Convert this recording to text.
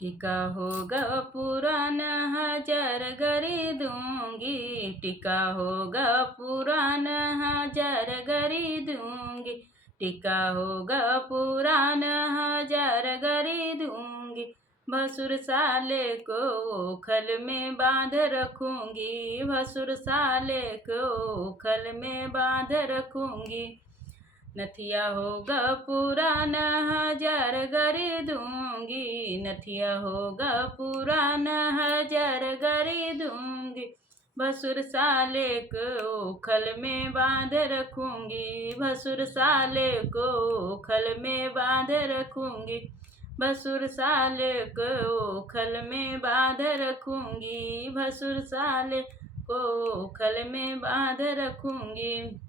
टिका होगा पुराना हजार गरी दूंगी, टिका होगा पुराना हजार गरी दूंगी, टिका होगा पुराना हजार गरी दूंगी। भसुर साले को खल में बांध रखूंगी, भसुर साले को खल में बांध रखूंगी। नथिया होगा पुराना हजार गरी दूंगी, नथिया होगा पुराना हजार गरी दूंगी। भसुर साले को खल में बांध रखूंगी, भसुर साले को खल में बांध रखूंगी, भसुर साले को खल में बांध रखूंगी, भसुर साले को खल में बांध रखूंगी।